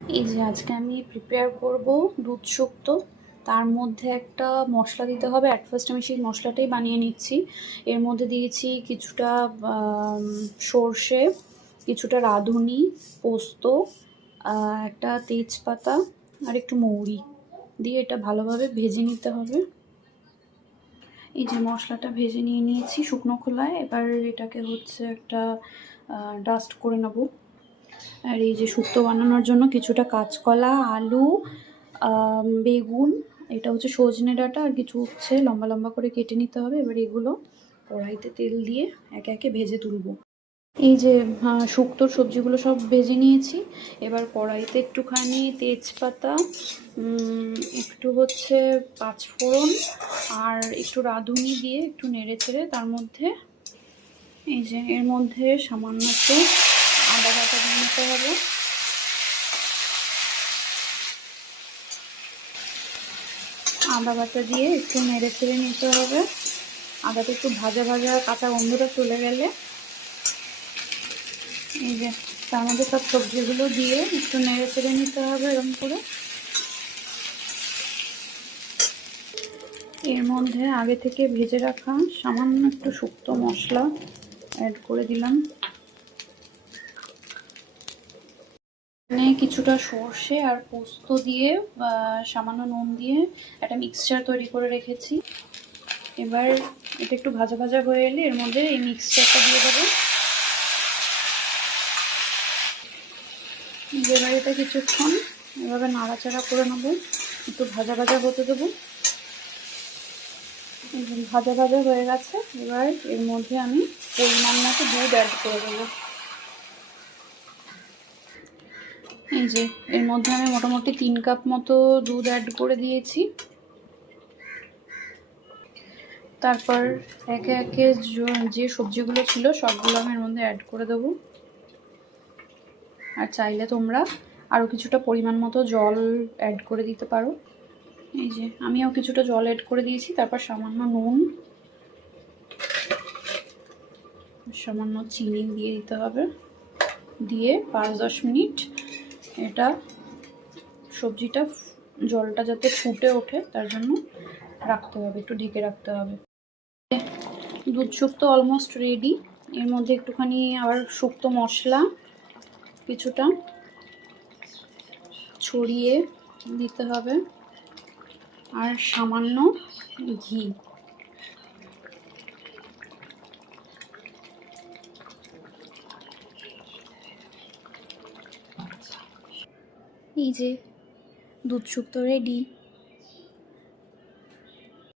এই যে আজকে আমি প্রিপেয়ার করব দুধ শুক্তো। তার মধ্যে একটা মশলা দিতে হবে। অ্যাট ফার্স্ট আমি সেই মশলাটাই বানিয়ে নিচ্ছি। এর মধ্যে দিয়েছি কিছুটা সর্ষে, কিছুটা রাঁধুনি, পোস্ত, একটা তেজপাতা আর একটু মৌরি দিয়ে এটা ভালোভাবে ভেজে নিতে হবে। এই যে মশলাটা ভেজে নিয়েছি শুকনো খোলায়। এবার এটাকে হচ্ছে একটা ডাস্ট করে নেব। আর এই যে শুক্তো বানানোর জন্য কিছুটা কাঁচকলা, আলু, বেগুন, এটা হচ্ছে সজনে ডাঁটা আর কিছু হচ্ছে লম্বা লম্বা করে কেটে নিতে হবে। এবার এগুলো কড়াইতে তেল দিয়ে একে একে ভেজে তুলবো। এই যে শুক্তোর সবজিগুলো সব ভেজে নিয়েছি। এবার কড়াইতে একটুখানি তেজপাতা, একটু হচ্ছে পাঁচফোড়ন আর একটু রাঁধুনি দিয়ে একটু নেড়ে চেড়ে তার মধ্যে এই যে এর মধ্যে সামান্য একটু আদা বাটা দিয়ে নিতে হবে। আদা বাটা দিয়ে একটু নেড়ে চেড়ে নিতে হবে। আদাটা একটু ভাজা ভাজা কাঁচা গন্ধটা চলে গেলে এই যে তার মধ্যে সব সবজিগুলো দিয়ে একটু নেড়ে চেড়ে নিতে হবে এরকম করে। এর মধ্যে আগে থেকে ভেজে রাখা সামান্য একটু শুকনো মশলা অ্যাড করে দিলাম। কিছুটা সর্ষে আর পোস্ত দিয়ে সামান্য নুন দিয়ে একটা মিক্সচার তৈরি করে রেখেছি। এবার এটা একটু ভাজা ভাজা হয়ে এলে এর মধ্যে এই মিক্সচারটা দিয়ে দেবো। এবার এটা কিছুক্ষণ এভাবে নাড়াচাড়া করে নেবো, একটু ভাজা ভাজা হতে দেবো। ভাজা ভাজা হয়ে গেছে। এবার এর মধ্যে আমি পরিমাণ মতো দুধ অ্যাড করে দেবো। এই যে এর মধ্যে আমি মোটামুটি 3 কাপ মতো দুধ অ্যাড করে দিয়েছি। তারপর একে একে যে সবজিগুলো ছিল সবগুলো আমি এর মধ্যে অ্যাড করে দেবো। আর চাইলে তোমরা আরও কিছুটা পরিমাণ মতো জল অ্যাড করে দিতে পারো। এই যে আমিও কিছুটা জল অ্যাড করে দিয়েছি। তারপর সামান্য নুন, সামান্য চিনি দিয়ে দিতে হবে। দিয়ে 5-10 মিনিট এটা সবজিটা জলটা যাতে ফুটে ওঠে তার জন্য রাখতে হবে, একটু ঢেকে রাখতে হবে। দুধ শুক্তো অলমোস্ট রেডি। এর মধ্যে একটুখানি আবার শুক্তো মশলা কিছুটা ছড়িয়ে দিতে হবে আর সামান্য ঘি। এই যে দুধ শুক্তো রেডি।